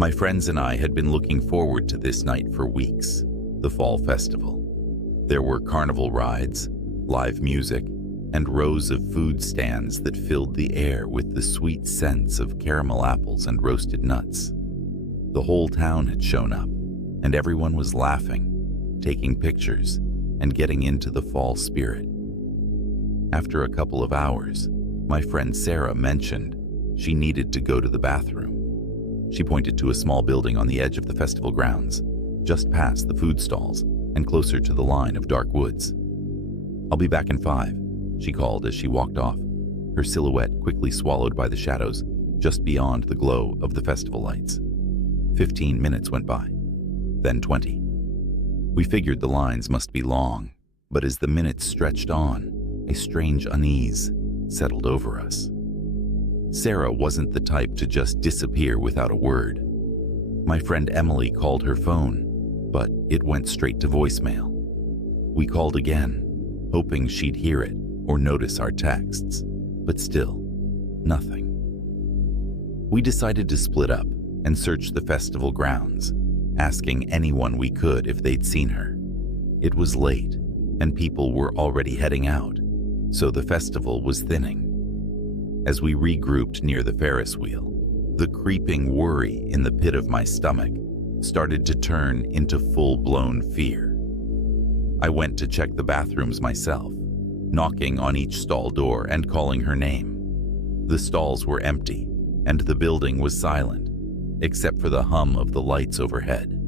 My friends and I had been looking forward to this night for weeks, the fall festival. There were carnival rides, live music, and rows of food stands that filled the air with the sweet scents of caramel apples and roasted nuts. The whole town had shown up, and everyone was laughing, taking pictures, and getting into the fall spirit. After a couple of hours, my friend Sarah mentioned she needed to go to the bathroom. She pointed to a small building on the edge of the festival grounds, just past the food stalls and closer to the line of dark woods. "I'll be back in 5, she called as she walked off, her silhouette quickly swallowed by the shadows just beyond the glow of the festival lights. 15 minutes went by, then 20. We figured the lines must be long, but as the minutes stretched on, a strange unease settled over us. Sarah wasn't the type to just disappear without a word. My friend Emily called her phone, but it went straight to voicemail. We called again, hoping she'd hear it or notice our texts, but still, nothing. We decided to split up and search the festival grounds, asking anyone we could if they'd seen her. It was late, and people were already heading out, so the festival was thinning. As we regrouped near the Ferris wheel, the creeping worry in the pit of my stomach started to turn into full-blown fear. I went to check the bathrooms myself, knocking on each stall door and calling her name. The stalls were empty, and the building was silent, except for the hum of the lights overhead.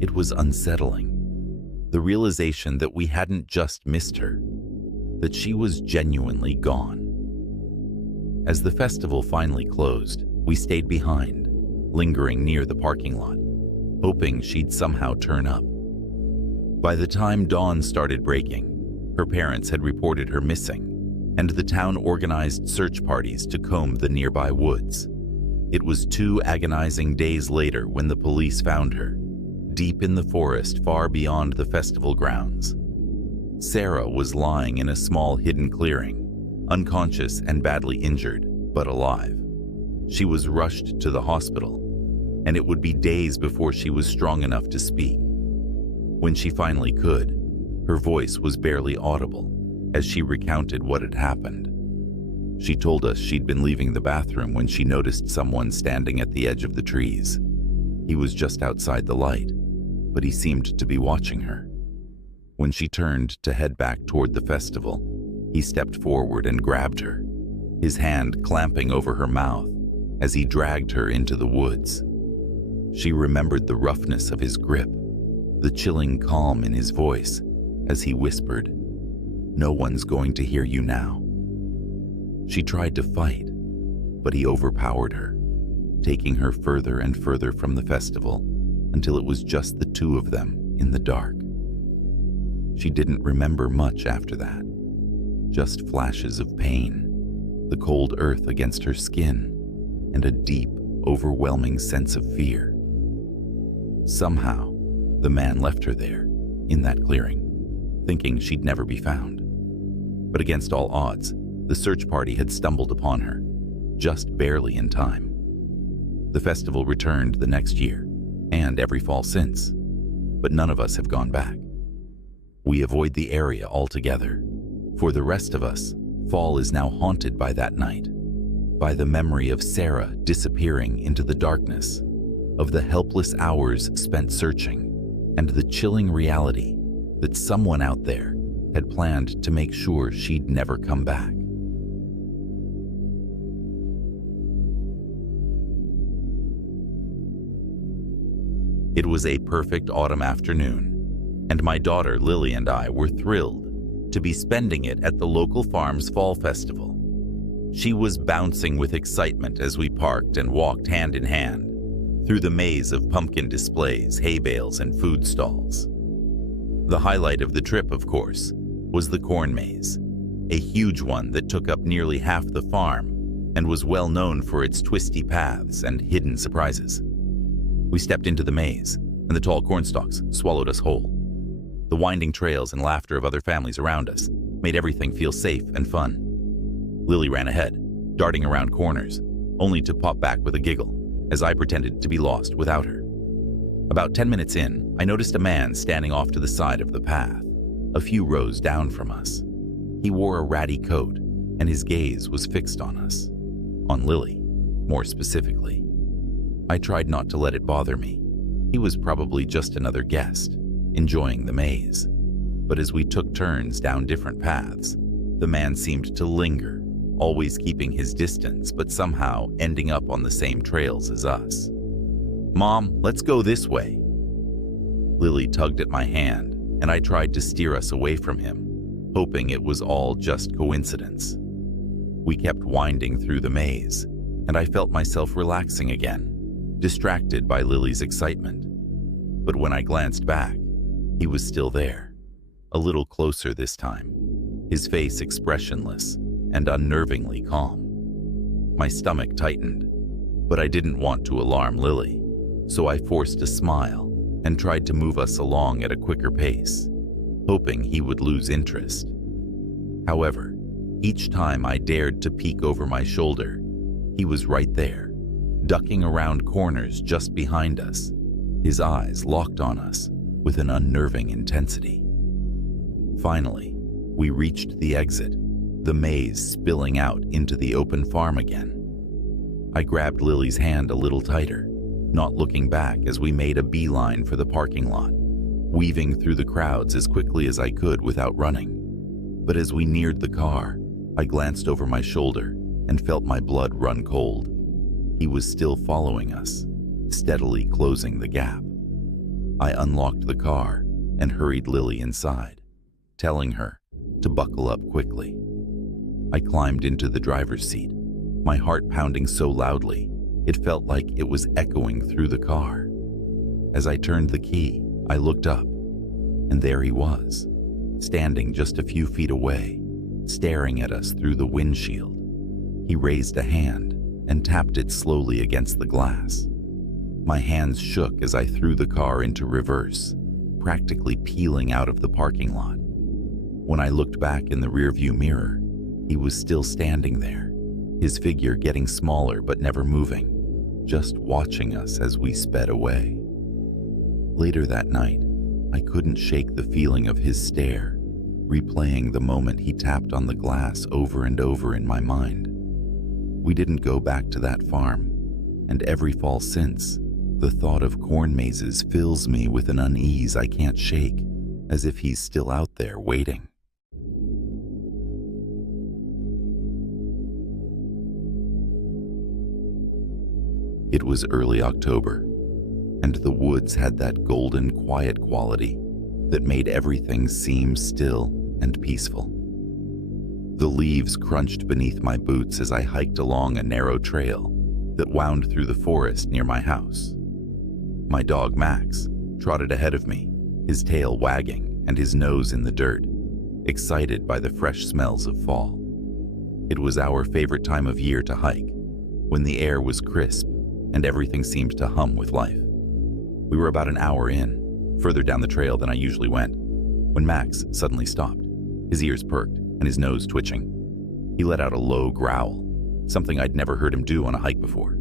It was unsettling. The realization that we hadn't just missed her, that she was genuinely gone. As the festival finally closed, we stayed behind, lingering near the parking lot, hoping she'd somehow turn up. By the time dawn started breaking, her parents had reported her missing, and the town organized search parties to comb the nearby woods. It was 2 agonizing days later when the police found her, deep in the forest far beyond the festival grounds. Sarah was lying in a small hidden clearing, unconscious and badly injured, but alive. She was rushed to the hospital, and it would be days before she was strong enough to speak. When she finally could, her voice was barely audible as she recounted what had happened. She told us she'd been leaving the bathroom when she noticed someone standing at the edge of the trees. He was just outside the light, but he seemed to be watching her. When she turned to head back toward the festival, he stepped forward and grabbed her, his hand clamping over her mouth as he dragged her into the woods. She remembered the roughness of his grip, the chilling calm in his voice as he whispered, "No one's going to hear you now." She tried to fight, but he overpowered her, taking her further and further from the festival until it was just the 2 of them in the dark. She didn't remember much after that, just flashes of pain, the cold earth against her skin, and a deep, overwhelming sense of fear. Somehow, the man left her there, in that clearing, thinking she'd never be found. But against all odds, the search party had stumbled upon her, just barely in time. The festival returned the next year, and every fall since, but none of us have gone back. We avoid the area altogether. For the rest of us, fall is now haunted by that night, by the memory of Sarah disappearing into the darkness, of the helpless hours spent searching, and the chilling reality that someone out there had planned to make sure she'd never come back. It was a perfect autumn afternoon, and my daughter Lily and I were thrilled to be spending it at the local farm's fall festival. She was bouncing with excitement as we parked and walked hand in hand through the maze of pumpkin displays, hay bales, and food stalls. The highlight of the trip, of course, was the corn maze, a huge one that took up nearly half the farm and was well known for its twisty paths and hidden surprises. We stepped into the maze, and the tall cornstalks swallowed us whole. The winding trails and laughter of other families around us made everything feel safe and fun. Lily ran ahead, darting around corners, only to pop back with a giggle as I pretended to be lost without her. About 10 minutes in, I noticed a man standing off to the side of the path, a few rows down from us. He wore a ratty coat, and his gaze was fixed on us. On Lily, more specifically. I tried not to let it bother me. He was probably just another guest, enjoying the maze. But as we took turns down different paths, the man seemed to linger, always keeping his distance but somehow ending up on the same trails as us. "Mom, let's go this way." Lily tugged at my hand, and I tried to steer us away from him, hoping it was all just coincidence. We kept winding through the maze, and I felt myself relaxing again, distracted by Lily's excitement. But when I glanced back, he was still there, a little closer this time, his face expressionless and unnervingly calm. My stomach tightened, but I didn't want to alarm Lily, so I forced a smile and tried to move us along at a quicker pace, hoping he would lose interest. However, each time I dared to peek over my shoulder, he was right there, ducking around corners just behind us, his eyes locked on us with an unnerving intensity. Finally, we reached the exit, the maze spilling out into the open farm again. I grabbed Lily's hand a little tighter, not looking back as we made a beeline for the parking lot, weaving through the crowds as quickly as I could without running. But as we neared the car, I glanced over my shoulder and felt my blood run cold. He was still following us, steadily closing the gap. I unlocked the car and hurried Lily inside, telling her to buckle up quickly. I climbed into the driver's seat, my heart pounding so loudly it felt like it was echoing through the car. As I turned the key, I looked up, and there he was, standing just a few feet away, staring at us through the windshield. He raised a hand and tapped it slowly against the glass. My hands shook as I threw the car into reverse, practically peeling out of the parking lot. When I looked back in the rearview mirror, he was still standing there, his figure getting smaller but never moving, just watching us as we sped away. Later that night, I couldn't shake the feeling of his stare, replaying the moment he tapped on the glass over and over in my mind. We didn't go back to that farm, and every fall since, the thought of corn mazes fills me with an unease I can't shake, as if he's still out there waiting. It was early October, and the woods had that golden quiet quality that made everything seem still and peaceful. The leaves crunched beneath my boots as I hiked along a narrow trail that wound through the forest near my house. My dog Max trotted ahead of me, his tail wagging and his nose in the dirt, excited by the fresh smells of fall. It was our favorite time of year to hike, when the air was crisp and everything seemed to hum with life. We were about an hour in, further down the trail than I usually went, when Max suddenly stopped, his ears perked and his nose twitching. He let out a low growl, something I'd never heard him do on a hike before.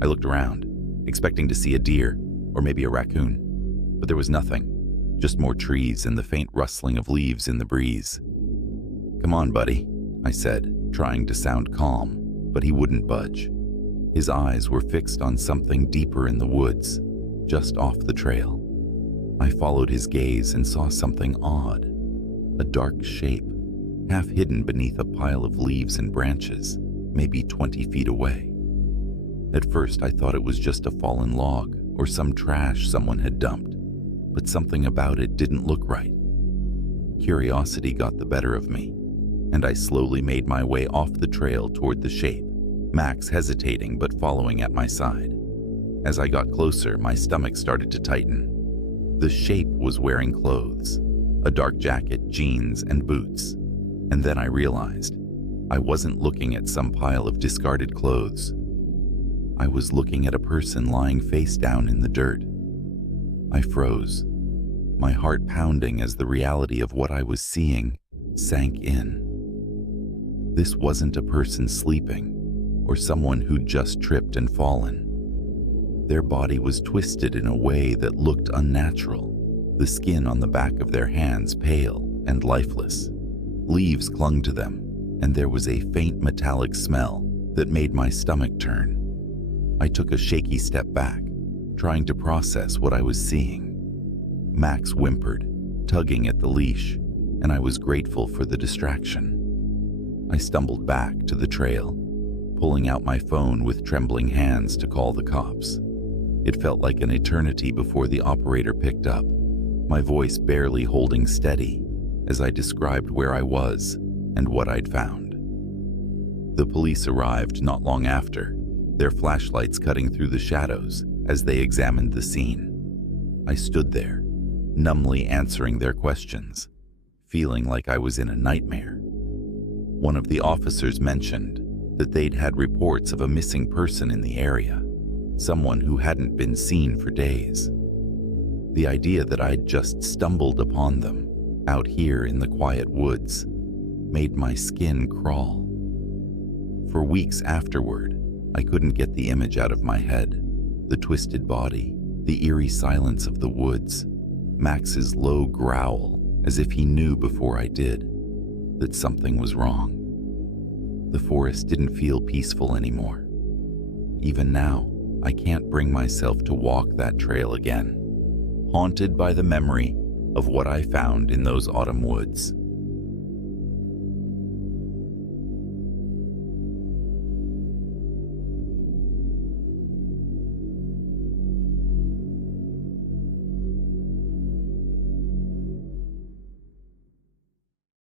I looked around, expecting to see a deer or maybe a raccoon, but there was nothing, just more trees and the faint rustling of leaves in the breeze. "Come on, buddy," I said, trying to sound calm, but he wouldn't budge. His eyes were fixed on something deeper in the woods, just off the trail. I followed his gaze and saw something odd, a dark shape, half hidden beneath a pile of leaves and branches, maybe 20 feet away. At first, I thought it was just a fallen log or some trash someone had dumped, but something about it didn't look right. Curiosity got the better of me, and I slowly made my way off the trail toward the shape, Max hesitating but following at my side. As I got closer, my stomach started to tighten. The shape was wearing clothes, a dark jacket, jeans, and boots. And then I realized I wasn't looking at some pile of discarded clothes. I was looking at a person lying face down in the dirt. I froze, my heart pounding as the reality of what I was seeing sank in. This wasn't a person sleeping or someone who'd just tripped and fallen. Their body was twisted in a way that looked unnatural, the skin on the back of their hands pale and lifeless. Leaves clung to them, and there was a faint metallic smell that made my stomach turn. I took a shaky step back, trying to process what I was seeing. Max whimpered, tugging at the leash, and I was grateful for the distraction. I stumbled back to the trail, pulling out my phone with trembling hands to call the cops. It felt like an eternity before the operator picked up, my voice barely holding steady as I described where I was and what I'd found. The police arrived not long after, their flashlights cutting through the shadows as they examined the scene. I stood there, numbly answering their questions, feeling like I was in a nightmare. One of the officers mentioned that they'd had reports of a missing person in the area, someone who hadn't been seen for days. The idea that I'd just stumbled upon them out here in the quiet woods made my skin crawl. For weeks afterward, I couldn't get the image out of my head. The twisted body, the eerie silence of the woods, Max's low growl as if he knew before I did that something was wrong. The forest didn't feel peaceful anymore. Even now, I can't bring myself to walk that trail again, haunted by the memory of what I found in those autumn woods.